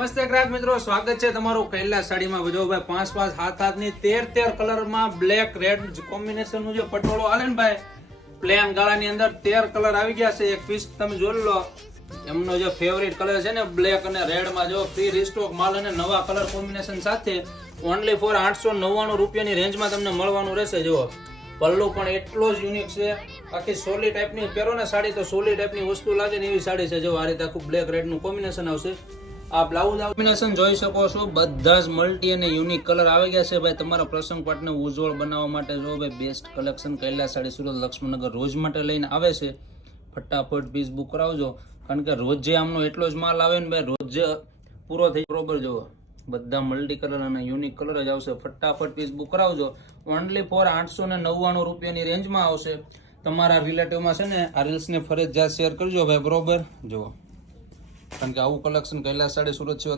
નમસ્તે ગ્રાહક મિત્રો, સ્વાગત છે તમારું કૈલાસ સાડીમાં. જો ભાઈ 5 7 ની 13 કલરમાં બ્લેક રેડ કોમ્બિનેશન નું જે પટોળો આલે ને ભાઈ, પ્લેન ગાળાની અંદર 13 કલર આવી ગયા છે. એક પીસ તમે જોઈ લો. એમનો જે ફેવરિટ કલર છે ને બ્લેક અને રેડ માં જો ફ્રી રીસ્ટોક માલ અને નવા કલર કોમ્બિનેશન સાથે ઓનલી ફોર 899 રૂપિયાની રેન્જમાં તમને મળવાનું રહેશે. જો પલ્લુ પણ એટલો જ યુનિક છે. આખી સોલી ટાઈપની પહેરો ને સાડી તો સોલી ટાઈપની વસ્તુ લાગે ને એવી સાડી છે. જો આ રીતે આખું બ્લેક રેડ નું કોમ્બિનેશન આવશે. આ બ્લાઉઝ કોમ્બિનેશન જોઈ શકો છો. બધા જ મલ્ટી અને યુનિક કલર આવી ગયા છે ભાઈ. તમારા પ્રસંગ પાઠને ઉજ્જવળ બનાવવા માટે જો ભાઈ બેસ્ટ કલેક્શન કૈલાસ સાડી સુરત લક્ષ્મણનગર રોજ માટે લઈને આવે છે. ફટાફટ પીસ બુક કરાવજો, કારણ કે રોજ જે આમનો એટલો જ માલ આવે ને ભાઈ, રોજ જે પૂરો થઈ બરોબર. જો બધા મલ્ટી કલર અને યુનિક કલર જ આવશે. ફટાફટ પીસ બુક કરાવજો. ઓનલી ફોર 899 રૂપિયાની રેન્જમાં આવશે. તમારા રિલેટિવમાં છે ને આ રીલ્સને ફરજિયાત શેર કરજો ભાઈ, બરોબર. જો કારણ કે આવું કલેક્શન કૈલાસ સાડી સુરત છે.